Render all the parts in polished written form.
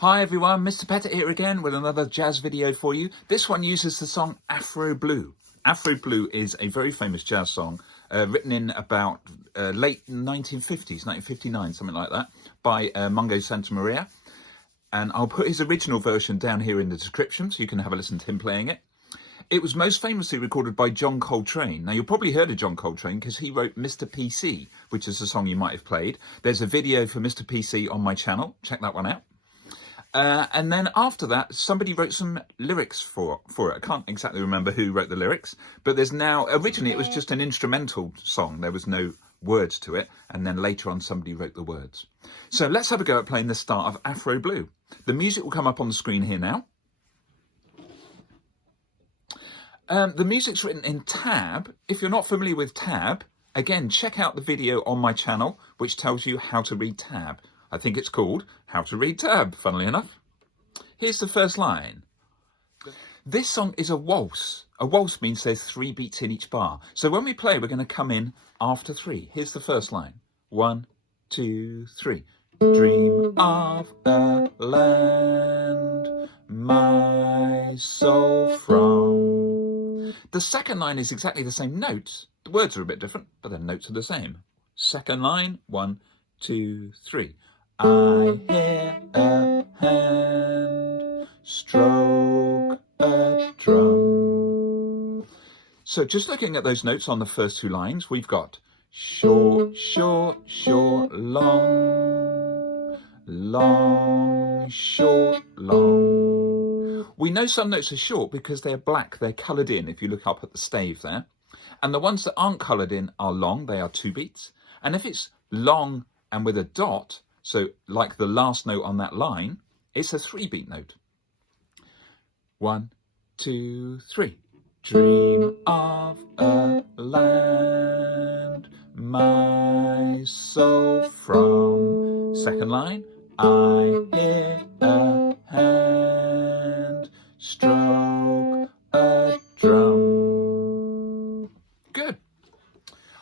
Hi everyone, Mr. Pettit here again with another jazz video for you. This one uses the song Afro Blue. Afro Blue is a very famous jazz song written in about late 1950s, 1959, something like that, by Mungo Santamaria. And I'll put his original version down here in the description so you can have a listen to him playing it. It was most famously recorded by John Coltrane. Now, you've probably heard of John Coltrane because he wrote Mr. PC, which is a song you might have played. There's a video for Mr. PC on my channel. Check that one out. And then after that, somebody wrote some lyrics for it. I can't exactly remember who wrote the lyrics, but there's now, originally it was just an instrumental song. There was no words to it. And then later on, somebody wrote the words. So let's have a go at playing the start of Afro Blue. The music will come up on the screen here now. The music's written in tab. If you're not familiar with tab, again, check out the video on my channel, which tells you how to read tab. I think it's called How to Read Tab, funnily enough. Here's the first line. This song is a waltz. A waltz means there's 3 beats in each bar. So when we play, we're going to come in after 3. Here's the first line. 1, 2, 3. Dream of a land my soul from. The second line is exactly the same notes. The words are a bit different, but the notes are the same. Second line, 1, 2, 3. I hear a hand stroke a drum. So just looking at those notes on the first 2 lines, we've got short, short, short, long, long, short, long. We know some notes are short because they're black, they're coloured in if you look up at the stave there. And the ones that aren't coloured in are long, they are 2 beats. And if it's long and with a dot, so like the last note on that line, it's a 3-beat note. 1, 2, 3. Dream of a land my soul from. Second line. I hear a hand stroke a drum. Good.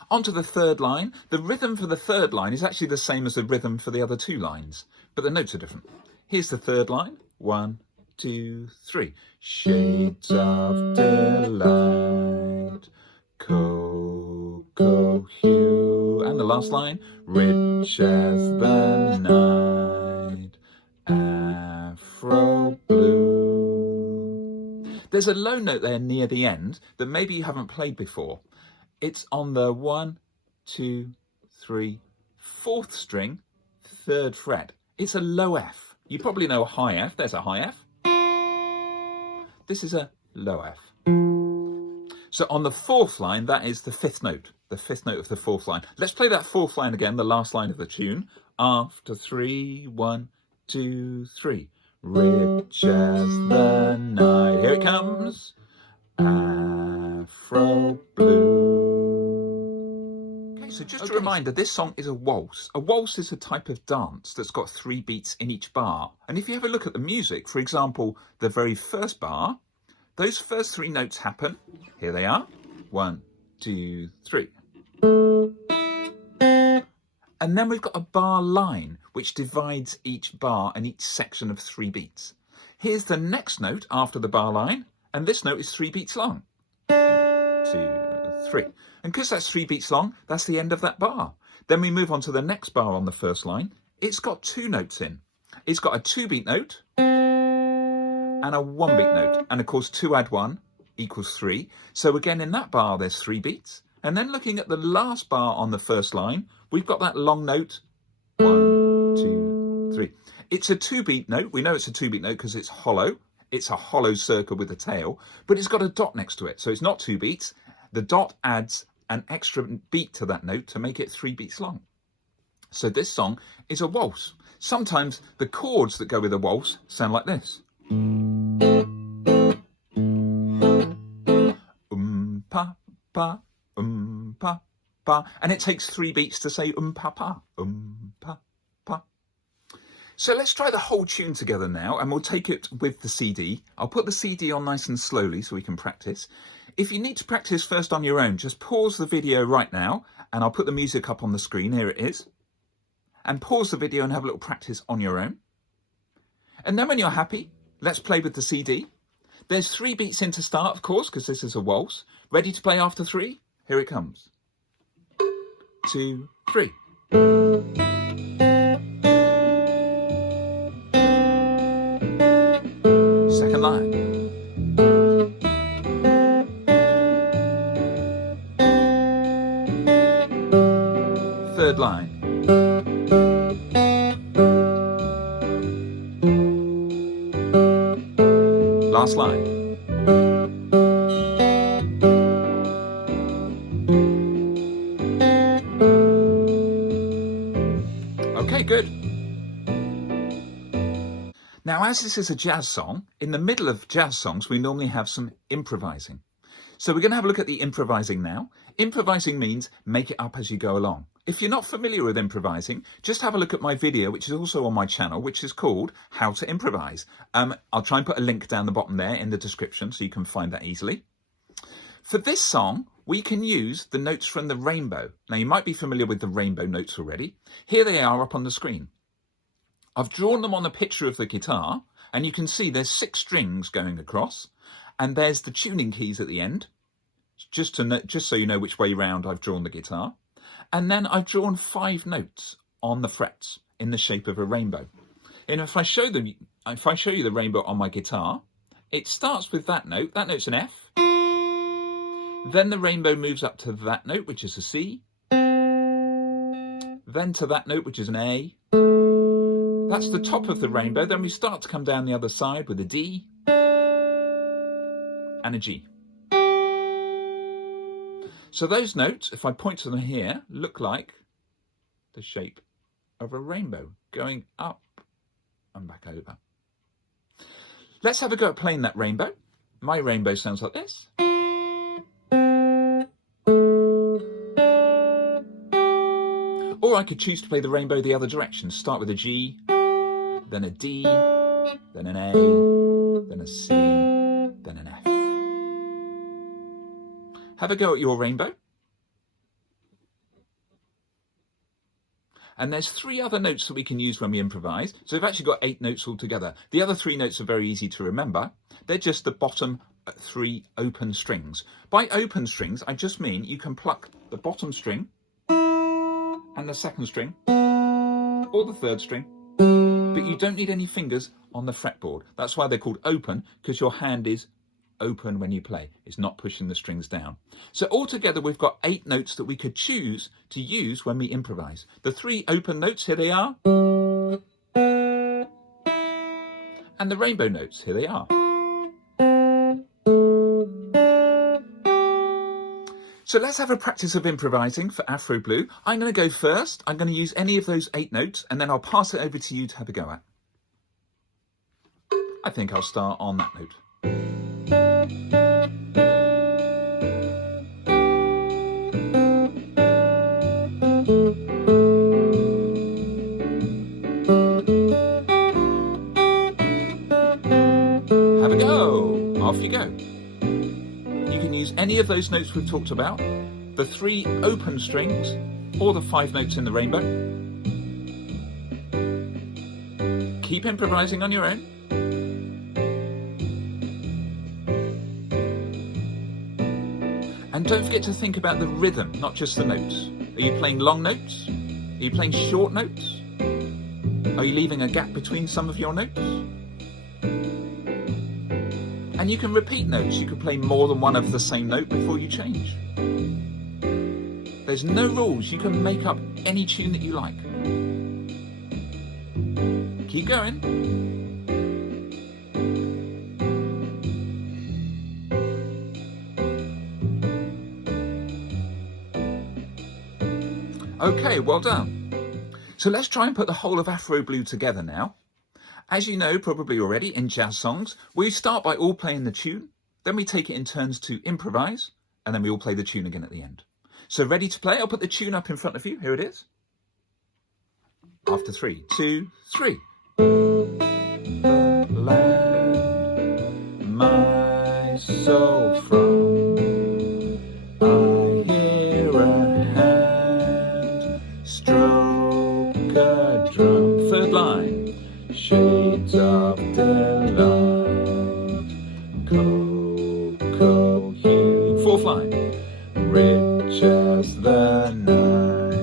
On to the third line. The rhythm for the third line is actually the same as the rhythm for the other 2 lines, but the notes are different. Here's the third line. 1, 2, 3. Shades of delight, cocoa hue. And the last line. Rich as the night, Afro blue. There's a low note there near the end that maybe you haven't played before. It's on the 1, 2, 3, 4th string, 3rd fret. It's a low F. You probably know a high F. There's a high F. This is a low F. So on the 4th line, that is the 5th note. The 5th note of the 4th line. Let's play that 4th line again, the last line of the tune. After 3, 1, 2, 3. Rich as the night. Here it comes. Afro blue. Okay, so just a reminder, this song is a waltz. A waltz is a type of dance that's got 3 beats in each bar. And if you have a look at the music, for example, the very first bar, those first 3 notes happen. Here they are. 1, 2, 3. And then we've got a bar line, which divides each bar and each section of 3 beats. Here's the next note after the bar line, and this note is 3 beats long. 2, 3. And because that's 3 beats long, that's the end of that bar. Then we move on to the next bar on the first line. It's got 2 notes in. It's got a 2-beat note and a 1-beat note. And of course, 2 add 1 equals 3. So again, in that bar, there's 3 beats. And then looking at the last bar on the first line, we've got that long note. 1, 2, 3. It's a 2-beat note. We know it's a 2-beat note because it's hollow. It's a hollow circle with a tail, but it's got a dot next to it. So it's not 2 beats. The dot adds an extra beat to that note to make it 3 beats long. So this song is a waltz. Sometimes the chords that go with a waltz sound like this. Pa, pa, pa, pa. And it takes 3 beats to say pa, pa, pa, pa. So let's try the whole tune together now, and we'll take it with the CD. I'll put the CD on nice and slowly so we can practice. If you need to practice first on your own, just pause the video right now, and I'll put the music up on the screen. Here it is. And pause the video and have a little practice on your own. And then when you're happy, let's play with the CD. There's 3 beats in to start, of course, because this is a waltz. Ready to play after 3? Here it comes. 2, 3. Second line. Third line. Last line. Okay, good. Now, as this is a jazz song, in the middle of jazz songs, we normally have some improvising. So we're going to have a look at the improvising now. Improvising means make it up as you go along. If you're not familiar with improvising, just have a look at my video, which is also on my channel, which is called How to Improvise. I'll try and put a link down the bottom there in the description so you can find that easily. For this song, we can use the notes from the rainbow. Now, you might be familiar with the rainbow notes already. Here they are up on the screen. I've drawn them on a picture of the guitar, and you can see there's 6 strings going across, and there's the tuning keys at the end, just so you know which way round I've drawn the guitar. And then I've drawn 5 notes on the frets in the shape of a rainbow. And if I show you the rainbow on my guitar, it starts with that note. That note's an F. Then the rainbow moves up to that note, which is a C. Then to that note, which is an A. That's the top of the rainbow. Then we start to come down the other side with a D and a G. So those notes, if I point to them here, look like the shape of a rainbow going up and back over. Let's have a go at playing that rainbow. My rainbow sounds like this. Or I could choose to play the rainbow the other direction. Start with a G, then a D, then an A, then a C, then an F. Have a go at your rainbow. And there's 3 other notes that we can use when we improvise. So we've actually got 8 notes altogether. The other 3 notes are very easy to remember. They're just the bottom 3 open strings. By open strings, I just mean you can pluck the bottom string and the second string or the third string, but you don't need any fingers on the fretboard. That's why they're called open, because your hand is open when you play. It's not pushing the strings down. So altogether we've got 8 notes that we could choose to use when we improvise. The 3 open notes, here they are. And the rainbow notes, here they are. So let's have a practice of improvising for Afro Blue. I'm going to go first. I'm going to use any of those 8 notes, and then I'll pass it over to you to have a go at. I think I'll start on that note. Have a go. Off you go. You can use any of those notes we've talked about, the 3 open strings, or the 5 notes in the rainbow. Keep improvising on your own. And don't forget to think about the rhythm, not just the notes. Are you playing long notes? Are you playing short notes? Are you leaving a gap between some of your notes? And you can repeat notes. You can play more than one of the same note before you change. There's no rules. You can make up any tune that you like. Keep going. Okay, well done. So let's try and put the whole of Afro Blue together now. As you know, probably already, in jazz songs, we start by all playing the tune, then we take it in turns to improvise, and then we all play the tune again at the end. So ready to play? I'll put the tune up in front of you. Here it is. After 3, 2, 3. The land my soul from, I hear a hand stroke a drum. Third line. shades of delight. Cocoa hue. Fourth line. Rich as the night.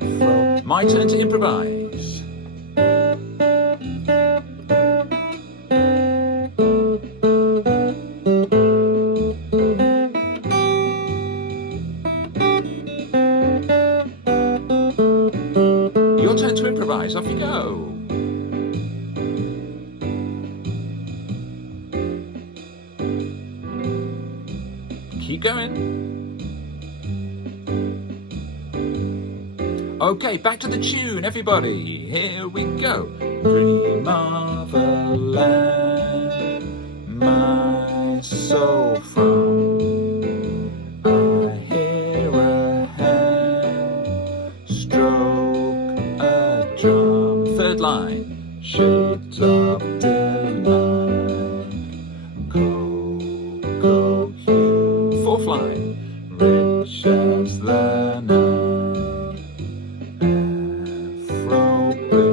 Afro. My turn to improvise. Your turn to improvise. Off you go. Keep going. Okay, back to the tune, everybody. Here we go. Dream of a land my soul from. I hear a hand stroke a drum. Third line. Shades of delight. Cocoa hue. Fourth line. Rich as the night. Afro blue.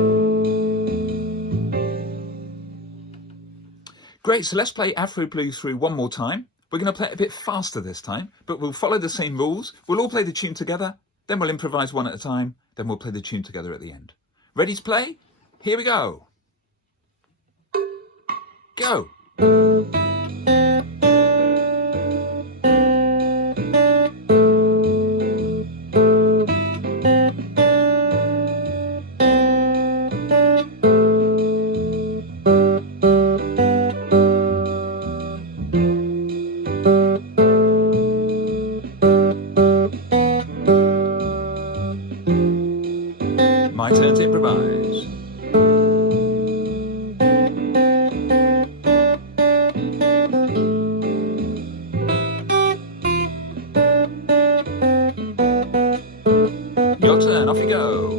Great, so let's play Afro Blue through one more time. We're going to play it a bit faster this time, but we'll follow the same rules. We'll all play the tune together, then we'll improvise one at a time, then we'll play the tune together at the end. Ready to play? Here we go. Go. My turn to improvise. Your turn, off you go.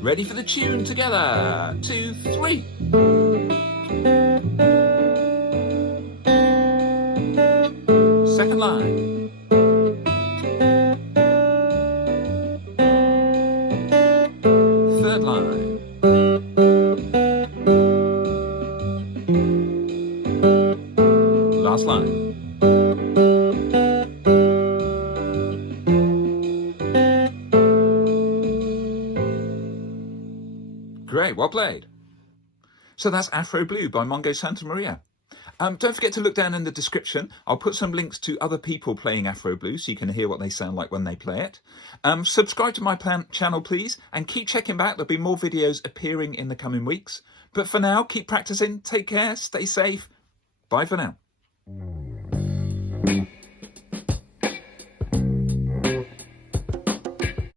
Ready for the tune together. 2, 3. Second line. Third line. Last line. Great, well played. So that's Afro Blue by Mongo Santa Maria. Don't forget to look down in the description. I'll put some links to other people playing Afro Blue so you can hear what they sound like when they play it. Subscribe to my channel, please, and keep checking back. There'll be more videos appearing in the coming weeks. But for now, keep practicing, take care, stay safe. Bye for now.